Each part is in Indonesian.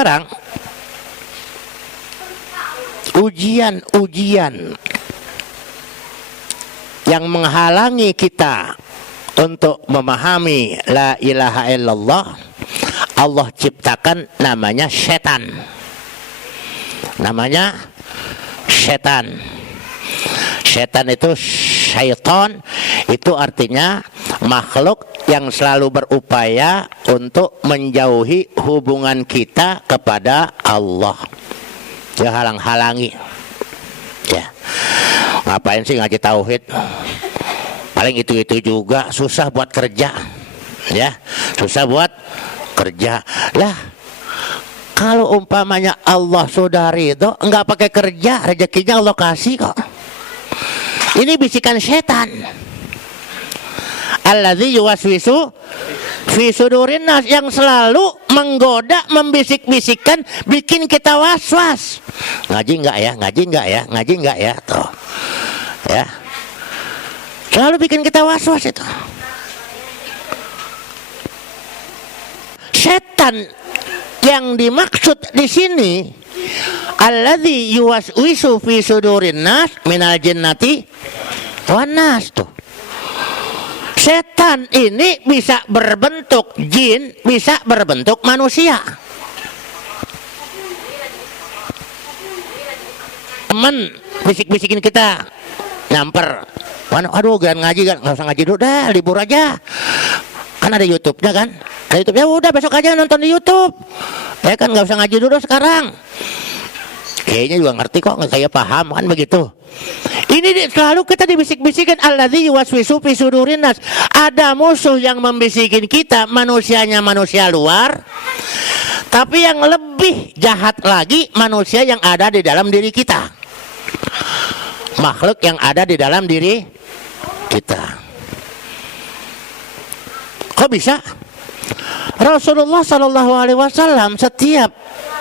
Sekarang ujian-ujian yang menghalangi kita untuk memahami la ilaha illallah, Allah ciptakan namanya setan. Namanya setan. Setan itu syaitan, itu artinya makhluk yang selalu berupaya untuk menjauhi hubungan kita kepada Allah. Dia halang-halangi. Ya. Ngapain sih ngaji tauhid? Paling itu-itu juga, susah buat kerja. Ya, susah buat kerja. Lah, kalau umpamanya Allah sudah ridho, enggak pakai kerja, rezekinya Allah kasih kok. Ini bisikan setan. Alladzi yuwaswisu fi sudurin nas, yang selalu menggoda, membisik-bisikkan, bikin kita was-was. Ngaji enggak ya? Ngaji enggak ya? Ngaji enggak ya? Tuh. Ya. Selalu bikin kita was-was itu. Setan yang dimaksud di sini alladzi yuwaswisu fi sudurin nas minal jinnati wan nas tuh. Setan ini bisa berbentuk jin, bisa berbentuk manusia. Teman bisik-bisikin kita, nyamper. Aduh, jangan ngaji, kan nggak usah ngaji dulu, dah libur aja. Kan ada YouTube-nya kan? Ada YouTube-nya, udah besok aja nonton di YouTube. Ya kan, nggak usah ngaji dulu sekarang. Kayaknya juga ngerti kok, nggak kayak paham kan begitu. Ini selalu kita dibisik-bisikin alladzi yuwaswisu fi sudurin nas. Ada musuh yang membisikin kita, manusianya manusia luar. Tapi yang lebih jahat lagi, manusia yang ada di dalam diri kita. Makhluk yang ada di dalam diri kita. Kok bisa? Rasulullah Shallallahu Alaihi Wasallam setiap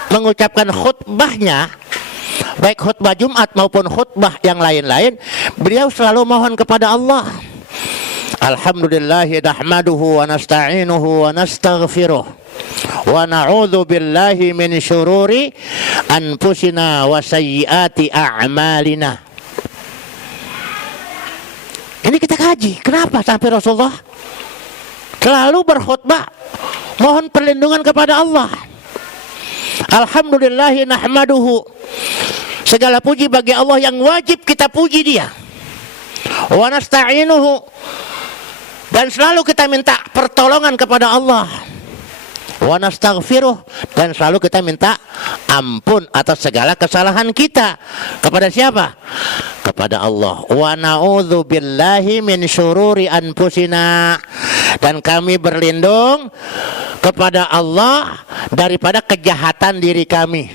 mengucapkan khutbahnya, baik khutbah Jumat maupun khutbah yang lain-lain, beliau selalu mohon kepada Allah. Alhamdulillahi nahmaduhu wa nasta'inuhu wa nastaghfiruh wa na'udzu billahi min syururi anfusina wa sayyiati a'malina. Ini kita kaji, kenapa sampai Rasulullah selalu berkhutbah mohon perlindungan kepada Allah. Alhamdulillahi nahmaduhu, segala puji bagi Allah yang wajib kita puji Dia. Wa nasta'inuhu, dan selalu kita minta pertolongan kepada Allah. Wa nastaghfiruh, dan selalu kita minta ampun atas segala kesalahan kita. Kepada siapa? Kepada Allah. Wa na'udzu billahi min syururi anfusina, dan kami berlindung kepada Allah daripada kejahatan diri kami.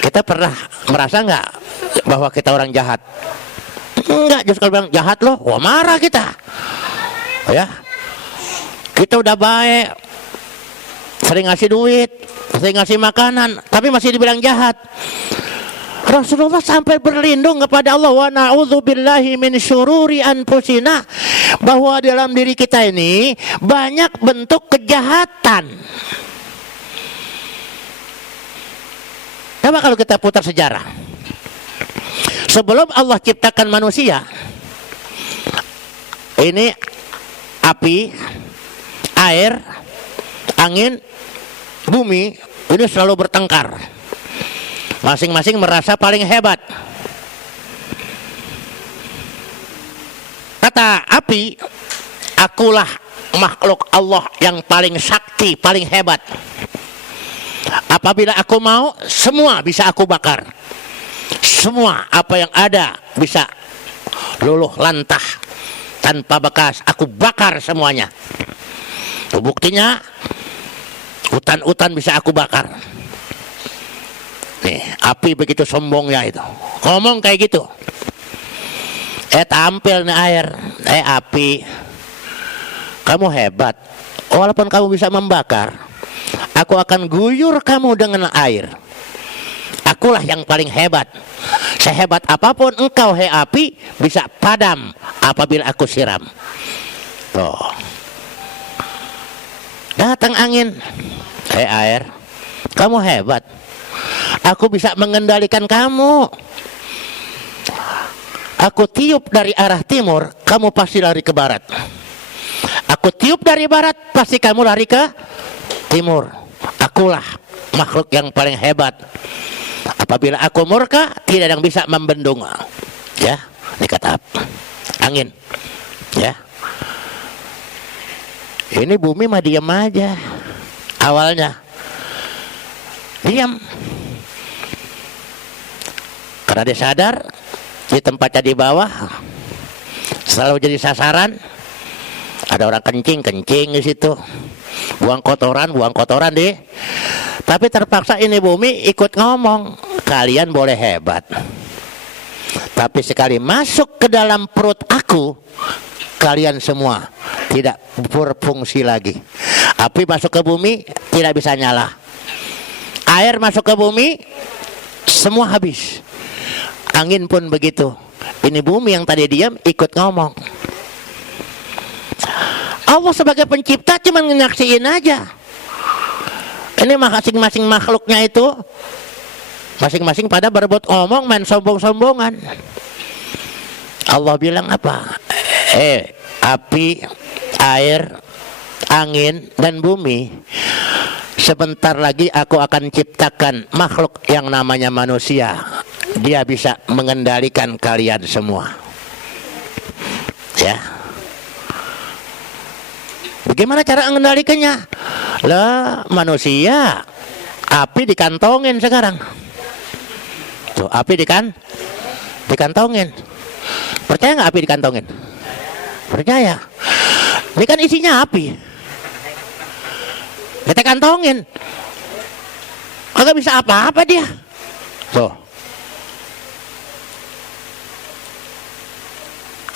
Kita pernah merasa enggak bahwa kita orang jahat? Enggak, justru kalau bilang jahat loh, wah marah kita. Ya. Kita udah baik, sering ngasih duit, sering ngasih makanan, tapi masih dibilang jahat. Rasulullah sampai berlindung kepada Allah, wa na'udzu billahi min syururi anfusina, bahwa dalam diri kita ini banyak bentuk kejahatan. Coba kalau kita putar sejarah. Sebelum Allah ciptakan manusia, ini api, air, angin, bumi ini selalu bertengkar. Masing-masing merasa paling hebat. Kata api, akulah makhluk Allah yang paling sakti, paling hebat. Apabila aku mau, semua bisa aku bakar. Semua apa yang ada bisa luluh lantah tanpa bekas, aku bakar semuanya. Buktinya hutan-hutan bisa aku bakar. Nih, api begitu sombongnya itu. Ngomong kayak gitu. Tampil nih air. Api, kamu hebat. Walaupun kamu bisa membakar, aku akan guyur kamu dengan air. Akulah yang paling hebat. Sehebat apapun engkau, hei api, bisa padam apabila aku siram. Tuh. Datang angin, Air, kamu hebat. Aku bisa mengendalikan kamu. Aku tiup dari arah timur, kamu pasti lari ke barat. Aku tiup dari barat, pasti kamu lari ke timur. Akulah makhluk yang paling hebat. Apabila aku murka, tidak ada yang bisa membendung. Ya, ini kata angin. Ya, ini bumi mah diam aja. Awalnya diam, karena dia sadar di tempatnya di bawah selalu jadi sasaran. Ada orang kencing di situ, buang kotoran deh. Tapi terpaksa ini bumi ikut ngomong, kalian boleh hebat, tapi sekali masuk ke dalam perut aku, kalian semua tidak berfungsi lagi. Api masuk ke bumi tidak bisa nyala. Air masuk ke bumi semua habis. Angin pun begitu. Ini bumi yang tadi diam ikut ngomong. Allah sebagai pencipta cuma nyaksiin aja. Ini masing-masing makhluknya itu masing-masing pada berebut ngomong, main sombong-sombongan. Allah bilang apa? Api, air, angin, dan bumi, sebentar lagi aku akan ciptakan makhluk yang namanya manusia. Dia bisa mengendalikan kalian semua. Ya. Bagaimana cara mengendalikannya? Lah, manusia api dikantongin sekarang. Tuh, api dikantongin. Percaya nggak api dikantongin? Percaya. Ini kan isinya api. Kita kantongin. Kagak bisa apa-apa dia. Tuh.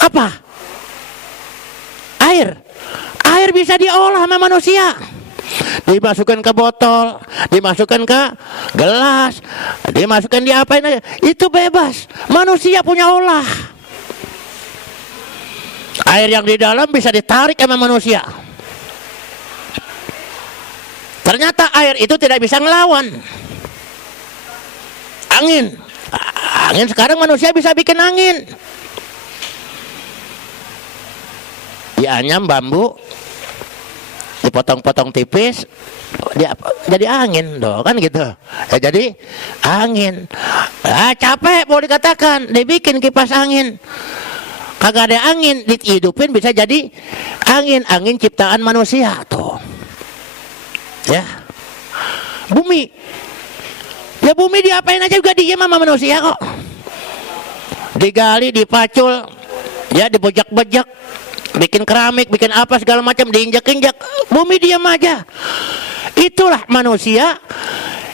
Apa? Air. Air bisa diolah sama manusia. Dimasukkan ke botol, dimasukkan ke gelas, dimasukkan di apain aja. Itu bebas. Manusia punya olah. Air yang di dalam bisa ditarik sama manusia. Ternyata air itu tidak bisa ngelawan angin. Angin sekarang manusia bisa bikin angin. Dianyam bambu, dipotong-potong tipis, dia jadi angin, doh kan gitu. Jadi angin. Capek mau dikatakan, dibikin kipas angin. Kagak ada angin, dihidupin bisa jadi angin ciptaan manusia tuh. Ya. Bumi. Ya bumi diapain aja juga diem sama manusia kok. Digali, dipacul, ya dibojak-bojak, bikin keramik, bikin apa segala macam, diinjak-injak, bumi diam aja. Itulah manusia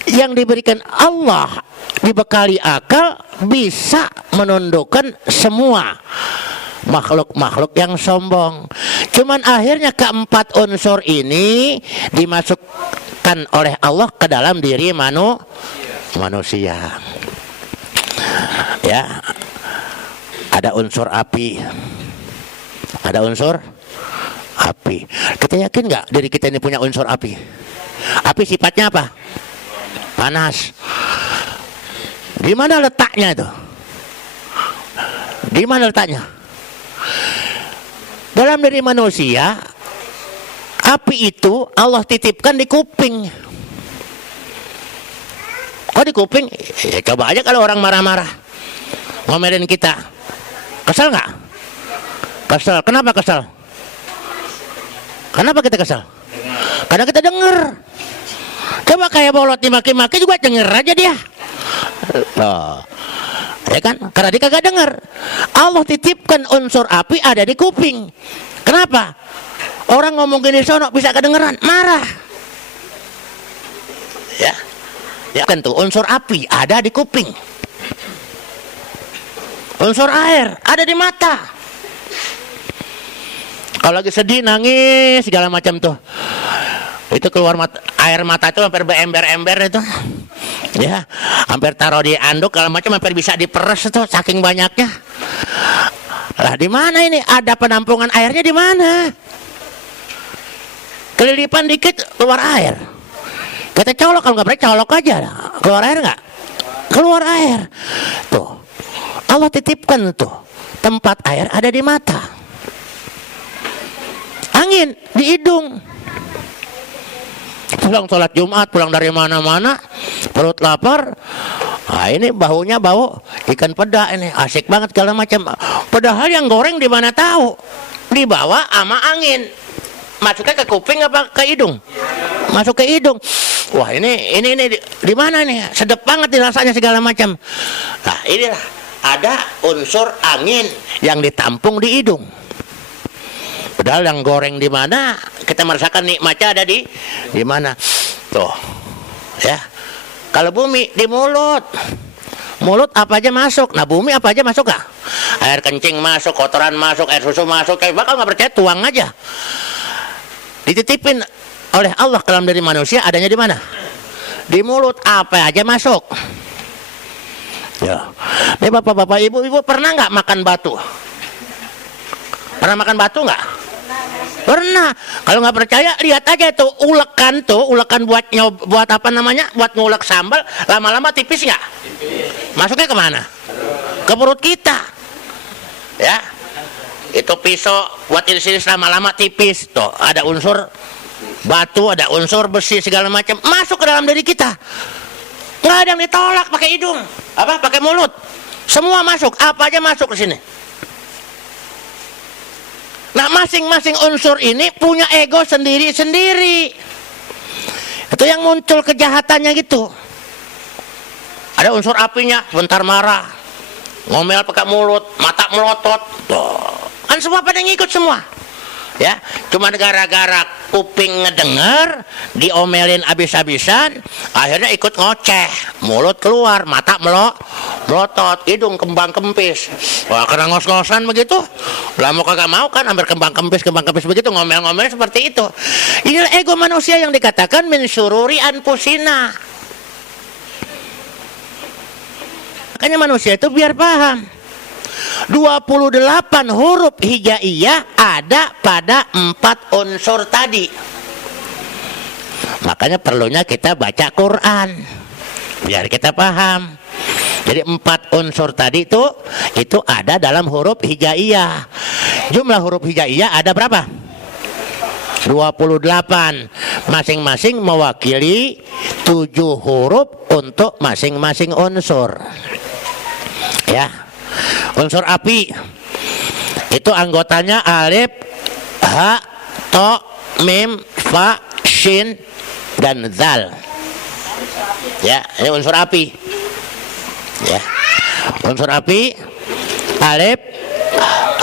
yang diberikan Allah, dibekali akal, bisa menundukkan semua makhluk-makhluk yang sombong. Cuman akhirnya keempat unsur ini dimasukkan oleh Allah ke dalam diri manusia. Ya, ada unsur api. Ada unsur api. Kita yakin nggak diri kita ini punya unsur api? Api sifatnya apa? Panas. Di mana letaknya itu? Di mana letaknya? Dalam diri manusia, api itu Allah titipkan di kuping. Kok di kuping? Ya, coba aja kalau orang marah-marah, ngomelin kita, kesel nggak? Kesel. Kenapa kesel? Kenapa kita kesel? Karena kita dengar. Coba kayak bolot dimaki-maki juga denger aja dia. Loh. Ya kan? Karena dia kagak dengar. Allah titipkan unsur api ada di kuping. Kenapa? Orang ngomong gini sono bisa kedengeran, marah. Ya. Ya kan tuh unsur api ada di kuping. Unsur air ada di mata. Kalau lagi sedih nangis segala macam tuh, itu keluar air mata itu hampir beember-ember itu, ya, hampir taruh di anduk kalau macam hampir bisa diperes itu saking banyaknya. Lah di mana ini ada penampungan airnya di mana? Kelilipan dikit keluar air. Kita colok, kalau nggak berani colok aja. Keluar air nggak? Keluar air. Tuh, Allah titipkan tuh tempat air ada di mata, angin di hidung. Pulang sholat Jumat, pulang dari mana-mana, perut lapar. Nah, ini baunya bau ikan peda ini, asik banget segala macam. Padahal yang goreng di mana tahu, dibawa sama angin. Masuknya ke kuping apa ke hidung? Masuk ke hidung. Wah, ini di mana nih? Sedap banget rasanya segala macam. Nah, inilah ada unsur angin yang ditampung di hidung. Padahal yang goreng di mana, kita merasakan nikmatnya ada di mana. Tuh. Ya. Kalau bumi di mulut. Mulut apa aja masuk. Nah, bumi apa aja masuk ah? Air kencing masuk, kotoran masuk, air susu masuk. Kayak bakal nggak percaya, tuang aja. Dititipin oleh Allah ke dalam diri manusia, adanya di mana? Di mulut, apa aja masuk. Ya. Ini bapak-bapak, ibu-ibu pernah nggak makan batu? Pernah makan batu nggak? Pernah. Kalau nggak percaya, lihat aja tuh ulekan buat apa namanya? Buat ngulek sambal, lama-lama tipis nggak? Masuknya kemana? Ke perut kita. Ya. Itu pisau buat iris-iris lama-lama tipis. Tuh, ada unsur batu, ada unsur besi segala macam masuk ke dalam diri kita. Nggak ada yang ditolak pakai hidung, apa? Pakai mulut. Semua masuk, apa aja masuk ke sini. Nah, masing-masing unsur ini punya ego sendiri-sendiri. Itu yang muncul kejahatannya gitu. Ada unsur apinya, bentar marah, ngomel pakai mulut, mata melotot. Tuh. Kan semua pada ngikut semua. Ya, cuma gara-gara kuping ngedenger, diomelin abis-abisan, akhirnya ikut ngoceh, mulut keluar, mata melotot, hidung kembang kempis. Wah, kena ngos-ngosan begitu. Lah mau kagak mau kan, hampir kembang kempis begitu, ngomel-ngomel seperti itu. Inilah ego manusia yang dikatakan min syururi anfusina. Makanya manusia itu biar paham. 28 huruf hijaiyah ada pada 4 unsur tadi. Makanya perlunya kita baca Quran biar kita paham. Jadi 4 unsur tadi itu ada dalam huruf hijaiyah. Jumlah huruf hijaiyah ada berapa? 28. Masing-masing mewakili 7 huruf untuk masing-masing unsur. Ya. Unsur api itu anggotanya alif, ha, to, mim, fa, shin, dan zal. Ya, ini unsur api. Ya, unsur api alif,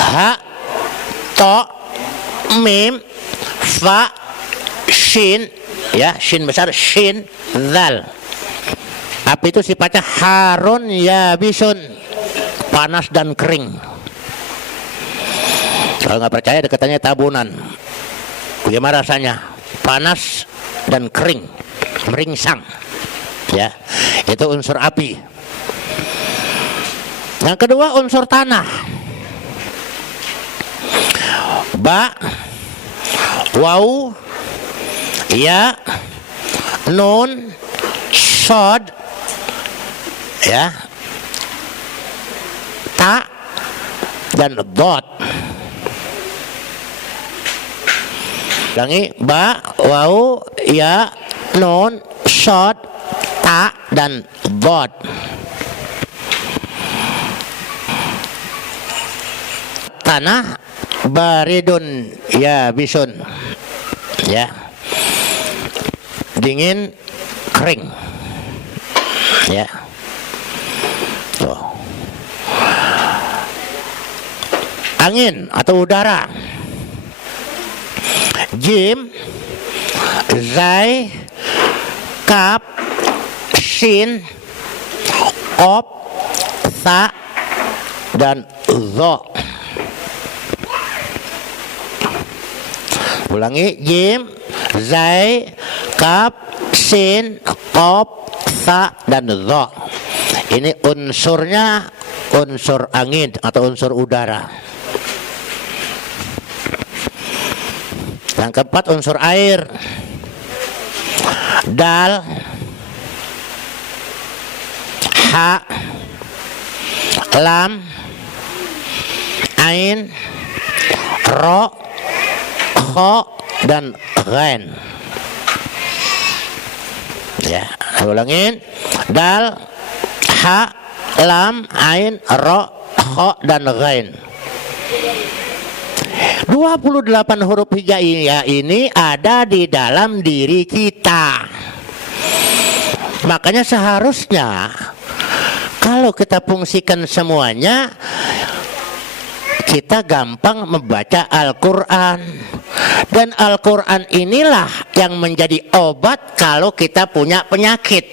ha, to, mim, fa, shin. Ya, shin besar, shin, zal. Api itu sifatnya harun yabisun, panas dan kering. Kalau nggak percaya dekatannya tabunan. Bagaimana rasanya? Panas dan kering, meringsang. Ya, itu unsur api. Yang kedua unsur tanah. Ba, waw, ya, nun, sod, ya, ta, dan dot. Ulangi, ba, waw, ya, nun, sod, ta, dan dot. Tanah baridun ya bisun, ya, dingin kering, ya. Tuh. Angin atau udara. Jim, zai, kap, shin, op, sa, dan zo. Ulangi, jim, zai, kap, shin, op, sa, dan zo. Ini unsurnya unsur angin atau unsur udara. Yang keempat unsur air. dal, ha, lam, ain, ro, kho, dan ghain. Ya, ulangin. Dal, ha, lam, ain, ro, kho, dan ghain. 28 huruf hijaiyah ini ada di dalam diri kita. Makanya seharusnya kalau kita fungsikan semuanya, kita gampang membaca Al-Quran. Dan Al-Quran inilah yang menjadi obat kalau kita punya penyakit.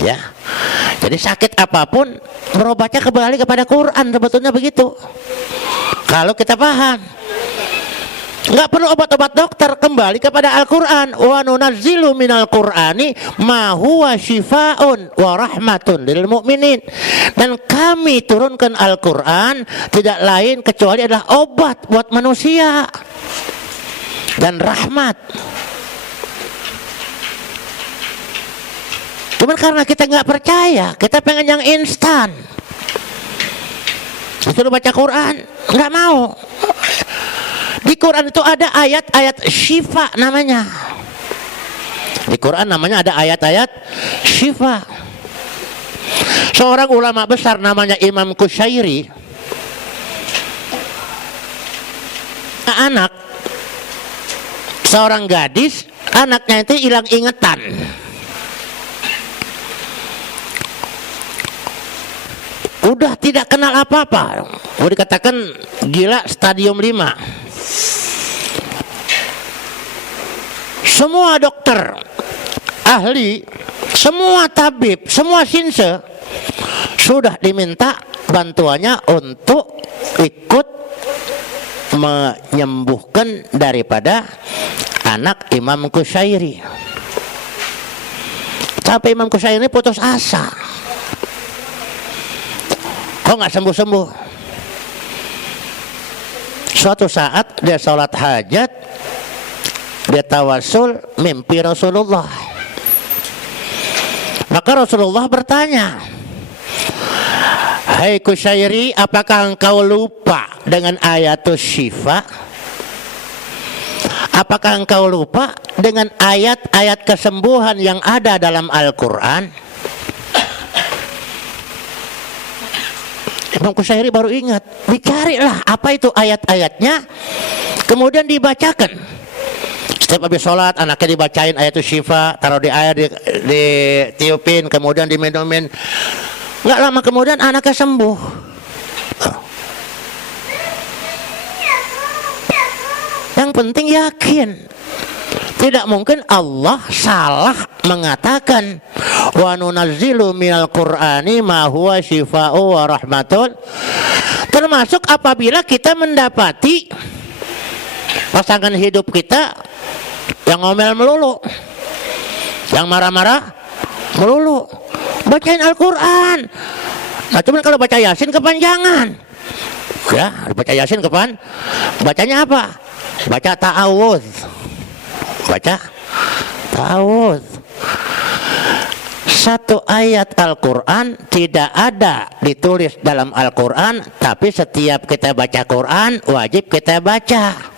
Ya, jadi sakit apapun berobatnya kembali kepada Quran, sebetulnya begitu. Kalau kita paham, nggak perlu obat-obat dokter, kembali kepada Al-Quran. Wa nunazzilu minal Qur'ani ma huwa shifaun wa rahmatun lil mu'minin. Dan kami turunkan Al-Quran tidak lain kecuali adalah obat buat manusia dan rahmat. Cuman karena kita nggak percaya, kita pengen yang instan. Disuruh baca Quran, nggak mau. Di Quran itu ada ayat-ayat syifa namanya. Di Quran namanya ada ayat-ayat syifa. Seorang ulama besar namanya Imam Qushairi, anak seorang gadis, anaknya itu hilang ingatan. Udah tidak kenal apa-apa. Udah dikatakan gila stadium 5. Semua dokter, ahli, semua tabib, semua sinse sudah diminta bantuannya untuk ikut menyembuhkan daripada anak Imam Qushairi. Tapi Imam Qushairi putus asa. Kok nggak sembuh-sembuh? Suatu saat dia sholat hajat, dia tawasul mimpi Rasulullah. Maka Rasulullah bertanya, "Hai Qushairi, apakah engkau lupa dengan ayatus syifa? Apakah engkau lupa dengan ayat-ayat kesembuhan yang ada dalam Al-Quran?" Imam Qushairi baru ingat, dicarilah apa itu ayat-ayatnya, kemudian dibacakan. Setiap habis sholat, anaknya dibacain ayat syifa, taruh di air, ditiupin, kemudian diminumin. Nggak lama kemudian anaknya sembuh. Yang penting yakin. Tidak mungkin Allah salah mengatakan wa nunazzilu minal Qur'ani ma huwa shifaa'u wa rahmatun. Termasuk apabila kita mendapati pasangan hidup kita yang ngomel melulu, yang marah-marah melulu, bacain Al-Quran. Nah, cuman kalau baca Yasin kepanjangan. Ya, baca Yasin kepan, bacanya apa? Baca ta'awudz. Baca ta'awudz. Satu ayat Al-Quran tidak ada ditulis dalam Al-Quran, tapi setiap kita baca Quran wajib kita baca.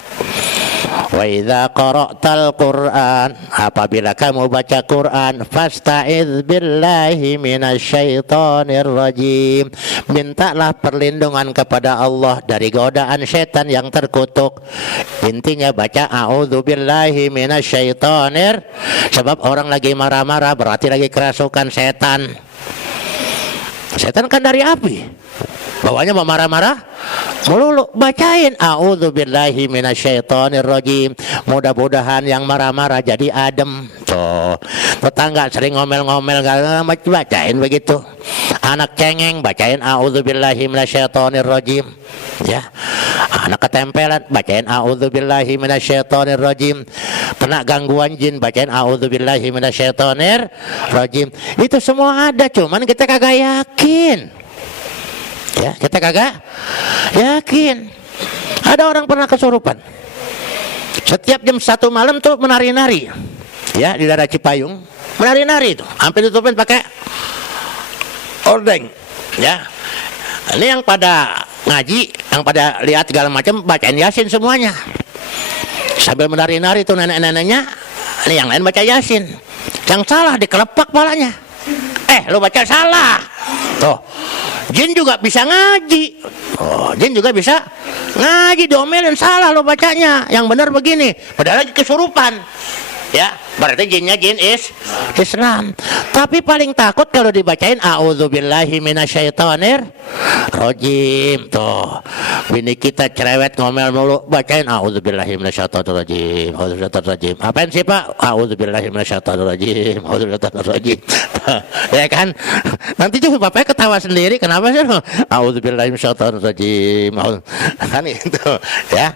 Wa idza qara'tal Qur'an, apabila kamu baca Quran, fasta'idz billahi minasyaitonir rajim. Mintalah perlindungan kepada Allah dari godaan setan yang terkutuk. Intinya baca a'udzubillahi minasyaitonir, sebab orang lagi marah-marah berarti lagi kerasukan setan. Setan kan dari api, bawahnya mau marah-marah melulu, bacain a'udzubillahi minasyaitonir rajim. Mudah-mudahan yang marah-marah jadi adem. Tuh, tetangga sering ngomel-ngomel, bacain begitu. Anak cengeng, bacain a'udzubillahi minasyaitonir rajim. Ya, anak ketempelan, bacain a'udzubillahi minasyaitonir rajim. Kena gangguan jin, bacain a'udzubillahi minasyaitonir rajim. Itu semua ada, cuman kita kagak yakin. Ya, kita kagak yakin. Ada orang pernah kesurupan. Setiap jam 1 malam tuh menari-nari. ya di daerah Cipayung, menari-nari itu, hampir ditutupin pakai ordeng, ya. Ini yang pada ngaji, yang pada lihat segala macam, bacain Yasin semuanya. Sambil menari-nari itu nenek-neneknya, ini yang lain baca Yasin. Yang salah dikelepak palanya. Lu baca salah. Tuh, jin juga bisa ngaji. Oh, jin juga bisa ngaji, diomelin salah lo bacanya. Yang benar begini, padahal lagi kesurupan. Ya, berarti jinnya jin Islam. Tapi paling takut kalau dibacain a'udzubillahi minasyaitonir rajim. Tuh, bini kita cerewet ngomel mulu, bacain a'udzubillahi minasyaitonir rajim. A'udzubillahi rajim. Apain sih Pak? A'udzubillahi minasyaitonir rajim. A'udzubillahi rajim. Ya kan? Nanti juga bapaknya ketawa sendiri. Kenapa sih? A'udzubillahi minasyaitonir rajim. Kan itu, ya.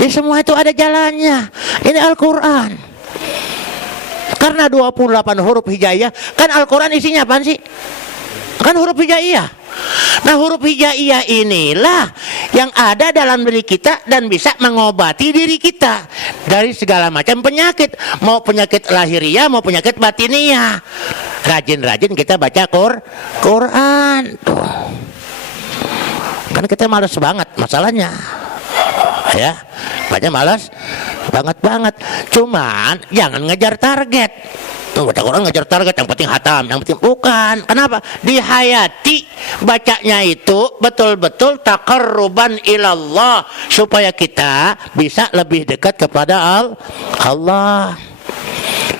Ya semua itu ada jalannya. Ini Al-Qur'an. Karena 28 huruf hijaiyah, kan Al-Quran isinya apaan sih? Kan huruf hijaiyah. Nah, huruf hijaiyah inilah yang ada dalam diri kita dan bisa mengobati diri kita dari segala macam penyakit, mau penyakit lahiriah, mau penyakit batiniah. Rajin-rajin kita baca Quran. Tuh. Kan kita malas banget masalahnya. Ya, banyak malas banget. Cuman jangan ngejar target. Baca Quran ngejar target, yang penting hatam, yang penting bukan. Kenapa? Dihayati bacanya itu betul-betul taqarruban ilallah, supaya kita bisa lebih dekat kepada Allah.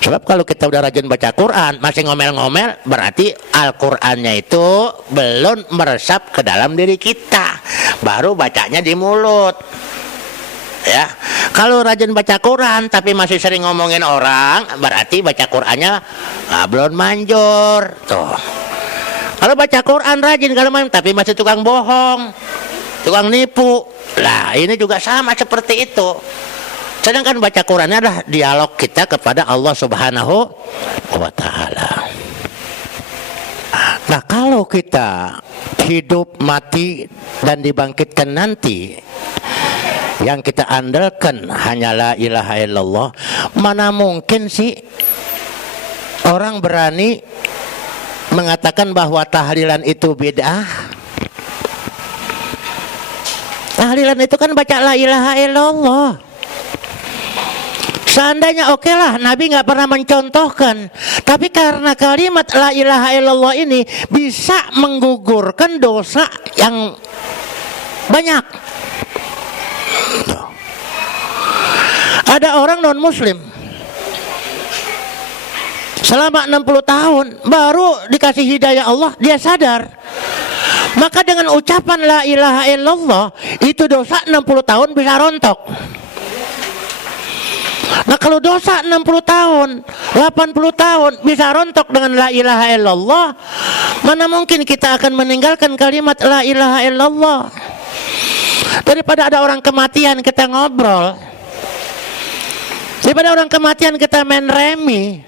Sebab kalau kita udah rajin baca Quran, masih ngomel-ngomel, berarti Al-Qurannya itu belum meresap ke dalam diri kita. Baru bacanya di mulut. Ya, kalau rajin baca Quran tapi masih sering ngomongin orang, berarti baca Qurannya belum manjur. Tuh. Kalau baca Quran rajin kalau main, tapi masih tukang bohong, tukang nipu. Lah, ini juga sama seperti itu. Sedangkan baca Qurannya adalah dialog kita kepada Allah Subhanahu wa Ta'ala. Nah, kalau kita hidup, mati, dan dibangkitkan nanti, yang kita andalkan hanya la ilaha illallah, mana mungkin sih orang berani mengatakan bahwa tahlilan itu bid'ah? Tahlilan itu kan baca la ilaha illallah. Seandainya oke lah, Nabi nggak pernah mencontohkan, tapi karena kalimat la ilaha illallah ini bisa menggugurkan dosa yang banyak. Ada orang non muslim selama 60 tahun baru dikasih hidayah Allah, dia sadar. Maka dengan ucapan la ilaha illallah itu dosa 60 tahun bisa rontok. Nah, kalau dosa 60 tahun, 80 tahun bisa rontok dengan la ilaha illallah, mana mungkin kita akan meninggalkan kalimat la ilaha illallah? Daripada ada orang kematian kita ngobrol, daripada orang kematian kita main remi,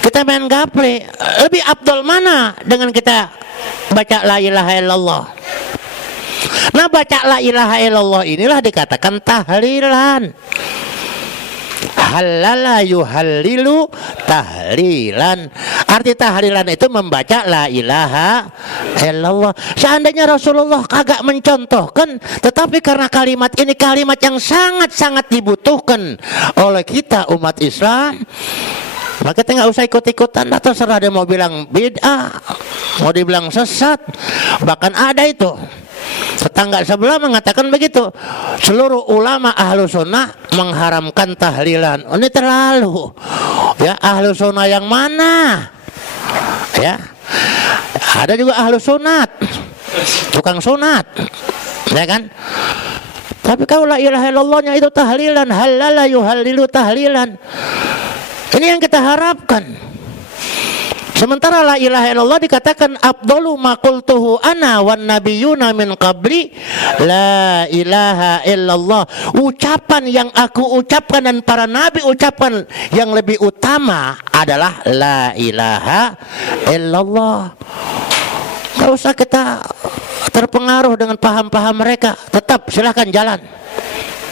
kita main gaple, lebih afdol mana dengan kita baca la ilaha illallah? Nah, baca la ilaha illallah inilah dikatakan tahlilan. Halala yuhallilu tahlilan. Arti tahlilan itu membaca la ilaha illallah. Seandainya Rasulullah kagak mencontohkan, tetapi karena kalimat ini kalimat yang sangat-sangat dibutuhkan oleh kita umat Islam, maka kita nggak usah ikut-ikutan. Atau terserah dia mau bilang bid'ah, mau dibilang sesat. Bahkan ada itu tetangga sebelah mengatakan begitu, seluruh ulama ahlu sunnah mengharamkan tahlilan. Oh, ini terlalu, ya. Ahlu sunnah yang mana? Ya, ada juga ahlu sunat, tukang sunat, ya kan? Tapi kalau la ilaha illallahnya itu tahlilan, halala yuhallilu tahlilan. Ini yang kita harapkan. Sementara la ilaha illallah dikatakan afdalu ma qultuhu ana wan nabiyuna min qabli la ilaha illallah. Ucapan yang aku ucapkan dan para nabi ucapkan yang lebih utama adalah la ilaha illallah. Gak usah kita terpengaruh dengan paham-paham mereka. Tetap silahkan jalan.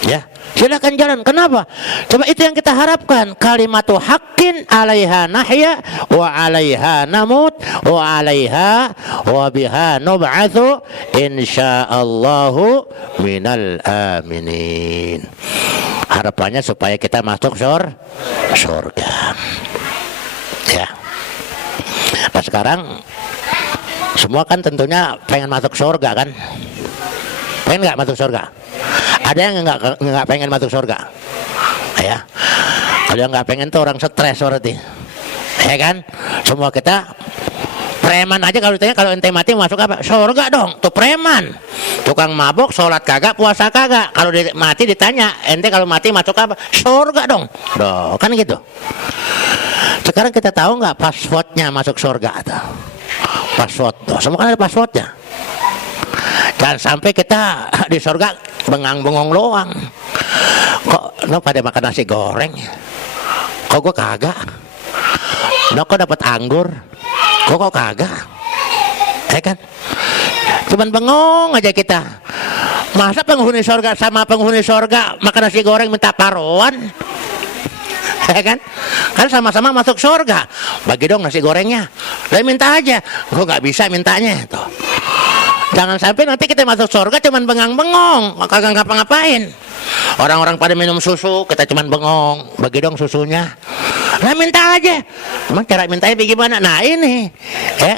Ya, silakan jalan. Kenapa? Coba itu yang kita harapkan. Kalimatu haqqin 'alaiha nahya wa 'alaiha namut wa 'alaiha wa biha nub'atsu insyaallahu minal aminin. Harapannya supaya kita masuk surga. Ya. Nah sekarang semua kan tentunya pengen masuk surga kan? Pengen nggak masuk surga? Ada yang nggak pengen masuk surga? Ya. Kalau yang nggak pengen tuh orang stres berarti. Ya kan? Semua kita preman aja kalau ditanya kalau ente mati masuk apa? Surga dong. Tuh preman. Tukang mabuk, sholat kagak, puasa kagak. Kalau mati ditanya, ente kalau mati masuk apa? Surga dong. Doh, kan gitu. Sekarang kita tahu nggak passwordnya masuk surga tuh? Password tuh, semua kan ada passwordnya. Jangan sampai kita di surga bengang-bengong doang. Kok lo pada makan nasi goreng? Kok gua kagak? Lo kok dapat anggur? Kok kagak? Kan? Cuman bengong aja kita. Masa penghuni surga sama penghuni surga makan nasi goreng minta paruan? Kan? Kan sama-sama masuk surga. Bagi dong nasi gorengnya. Lah minta aja. Gua nggak bisa mintanya tuh. Jangan sampai nanti kita masuk surga cuman bengang-bengong, kagak ngapa-ngapain. Orang-orang pada minum susu, kita cuman bengong. Bagi dong susunya. Lah minta aja. Emang cara mintanya bagaimana? Nah ini,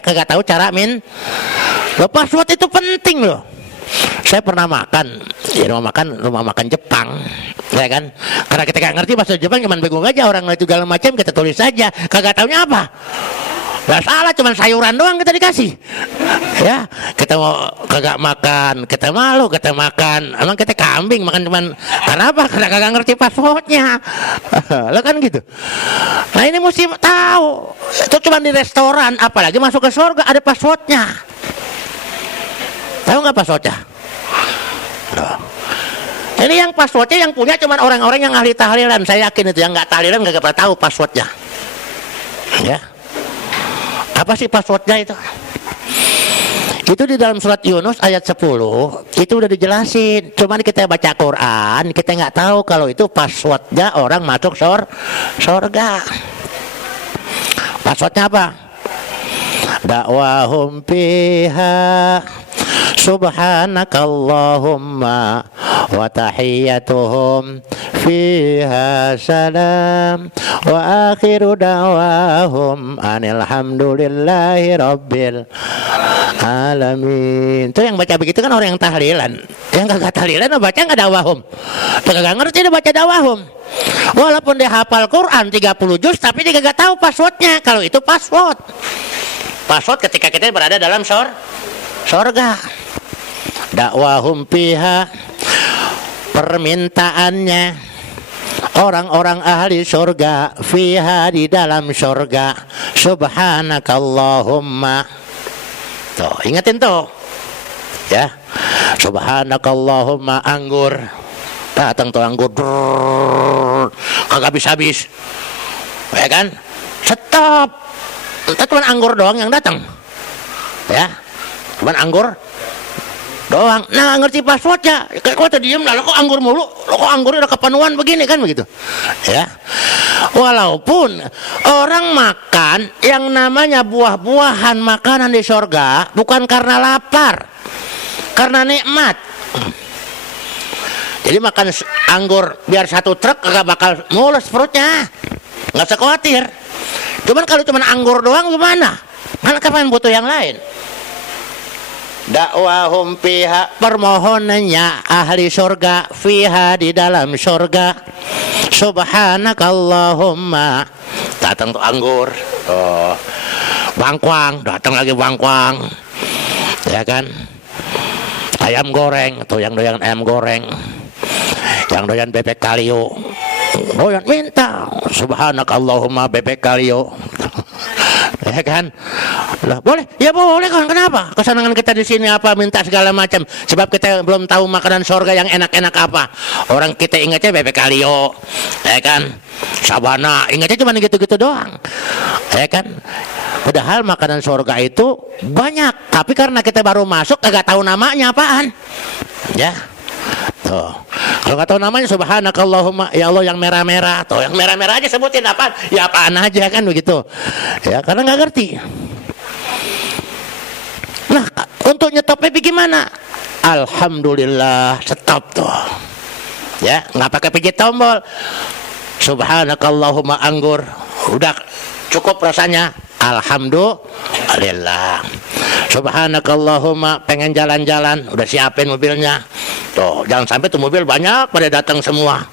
kagak tahu cara Loh, password itu penting loh. Saya pernah makan di rumah makan Jepang, ya kan? Karena kita gak ngerti bahasa Jepang, cuman bingung aja orang itu segala macam, kita tulis saja, kagak taunya apa. Gak salah, cuman sayuran doang kita dikasih. Ya, kita mau kagak makan, kita malu, kita makan. Emang kita kambing makan cuman kenapa? Karena kagak ngerti passwordnya. Lo kan gitu. Nah ini mesti tahu. Itu cuman di restoran, apalagi masuk ke surga ada passwordnya. Tahu nggak passwordnya? Loh. Ini yang passwordnya yang punya cuman orang-orang yang ahli tahlilan. Saya yakin itu yang nggak tahlilan nggak pernah tahu passwordnya. Ya. Apa sih passwordnya itu? Itu di dalam surat Yunus ayat 10 itu udah dijelasin. Cuman kita baca Quran kita nggak tahu kalau itu passwordnya orang masuk surga. Passwordnya apa? Dakwahum fiha subhanakallahumma wa tahiyyatuhum fiha salam wa akhiru da'wahum anilhamdulillahi rabbil alamin. Itu yang baca begitu kan orang yang tahlilan. Yang kagak tahlilan baca nggak da'wahum. Kagak ngerti dia baca da'wahum. Walaupun dia hafal Quran 30 juz tapi dia kagak tahu passwordnya. Kalau itu password ketika kita berada dalam surga. Dakwahum fiha, permintaannya orang-orang ahli surga, fiha di dalam surga, subhanakallahumma. Tuh, ingetin tuh. Ya. Subhanakallahumma anggur. Datang tuh anggur. Kagak habis-habis. Ya kan? Stop. Itu cuma anggur doang yang datang. Ya. Cuma anggur doang. Nah ngerti passwordnya. Kok tadi diem lah, lo kok anggur mulu? Lo kok anggurnya udah kepenuhan begini kan begitu? Ya. Walaupun orang makan yang namanya buah-buahan makanan di surga bukan karena lapar, karena nikmat. Jadi makan anggur biar satu truk gak bakal mulus perutnya, nggak usah khawatir. Cuman kalau cuman anggur doang gimana? Kan kapan butuh yang lain? Dakwahum fiha, permohonannya ahli surga, fiha di dalam surga, subhanakallahumma. Datang tuh anggur, bangkwang, datang lagi bangkwang, ya kan? Ayam goreng, tuh yang doyan ayam goreng, yang doyan bebek kalio, doyan minta, subhanakallahumma bebek kalio. Ya kan? Lah boleh, ya boleh kan? Kenapa? Kesenangan kita di sini apa minta segala macam? Sebab kita belum tahu makanan surga yang enak-enak apa. Orang kita ingatnya bebek kalio, ya kan? Sabana, ingatnya cuma gitu-gitu doang, ya kan? Padahal makanan surga itu banyak, tapi karena kita baru masuk, agak tahu namanya apaan, ya. Tuh. Kalau nggak tahu namanya subhanakallahumma, ya Allah yang merah-merah. Tuh, yang merah-merah aja sebutin apa? Ya apaan aja kan begitu. Ya, karena nggak ngerti. Nah, untuk nyetopnya bagaimana? Alhamdulillah, stop tuh. Ya, nggak pakai pijit tombol. Subhanakallahumma anggur. Udah cukup rasanya. Alhamdulillah. Subhanakallahumma pengen jalan-jalan, udah siapin mobilnya. Tuh, jangan sampai tuh mobil banyak pada datang semua.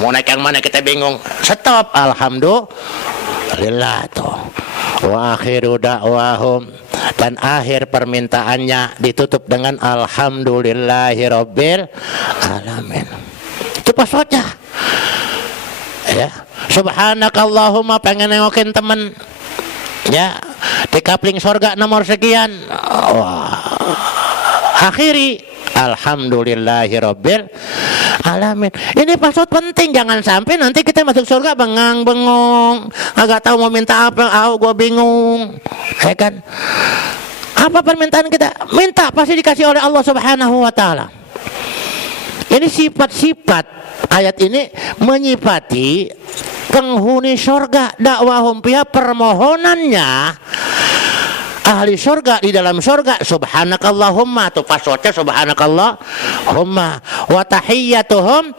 Mau naik yang mana kita bingung. Stop. Alhamdulillah tuh. Wa akhiru da'wahum, dan akhir permintaannya ditutup dengan alhamdulillahirabbil alamin. Itu passwordnya. Ya, subhanakallahumma pengen nengokin temen, ya, di kapling sorga nomor sekian. Wah, akhiri alhamdulillahirabbil alamin. Ini password penting, jangan sampai nanti kita masuk surga bengang-bengong, agak tahu mau minta apa, gue bingung, ya kan? Apa permintaan kita? Minta pasti dikasih oleh Allah Subhanahu wa taala. Ini sifat-sifat ayat ini menyifati penghuni surga. Dakwahum fiha, permohonannya ahli surga di dalam surga. Subhanakallahumma, tuh passwordnya subhanakallahumma. Wa tahiyyatuhum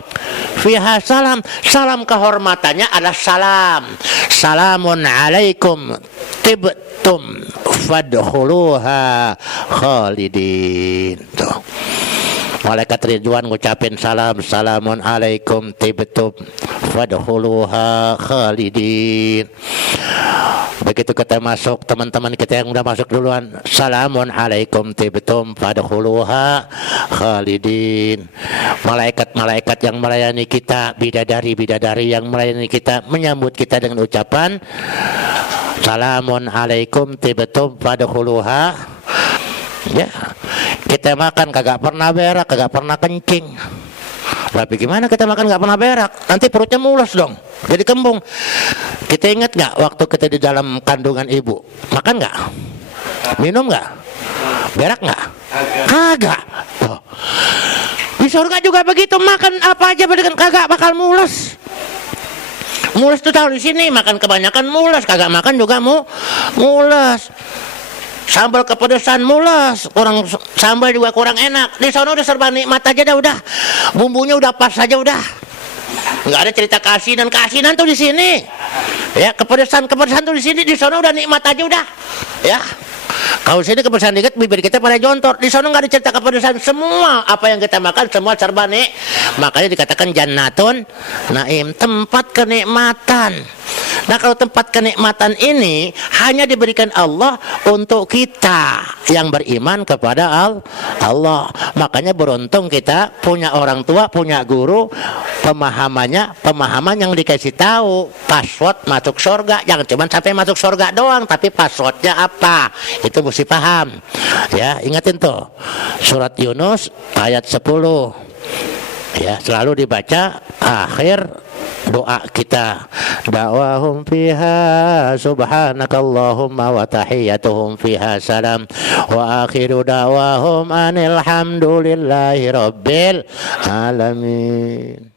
fiha salam. Salam kehormatannya adalah salam. Salamun alaikum tibtum fadkhuluha khalidin. Tuh. Malaikat Ridwan ngucapin salam, salamun alaikum tibtum fadkhuluha khalidin. Begitu kita masuk, teman-teman kita yang udah masuk duluan, salamun alaikum tibtum fadkhuluha khalidin. Malaikat-malaikat yang melayani kita, bidadari-bidadari yang melayani kita, menyambut kita dengan ucapan salamun alaikum tibtum fadkhuluha. Ya, kita makan kagak pernah berak, kagak pernah kencing. Tapi gimana kita makan nggak pernah berak? Nanti perutnya mules dong, jadi kembung. Kita ingat nggak waktu kita di dalam kandungan ibu, makan nggak? Minum nggak? Berak nggak? Kagak. Tuh. Di surga juga begitu, makan apa aja kagak bakal mules. Mules tuh tahu di sini, makan kebanyakan mules, kagak makan juga mules. Sambal kepedesan mules, kurang sambal juga kurang enak. Di sana udah serba nikmat aja dah udah. Bumbunya udah pas aja udah. Enggak ada cerita kasinan tuh di sini. Ya, kepedesan tuh di sini, di sana udah nikmat aja udah. Ya. Kalau sini kepedesan dikit bibir kita pada jontor. Di sana enggak ada cerita kepedesan, semua apa yang kita makan semua serba nik. Makanya dikatakan jannatun naim, tempat kenikmatan. Nah, kalau tempat kenikmatan ini hanya diberikan Allah untuk kita yang beriman kepada Allah. Makanya beruntung kita punya orang tua, punya guru, pemahaman yang dikasih tahu password masuk surga. Jangan cuma sampai masuk surga doang, tapi passwordnya apa? Itu mesti paham. Ya, ingatin tuh. Surat Yunus ayat 10. Ya, selalu dibaca akhir doa kita. Da'wahum fiha subhanakallahumma wa tahiyyatuhum fiha salam wa akhiru da'wahum anil hamdulillahi rabbil alamin.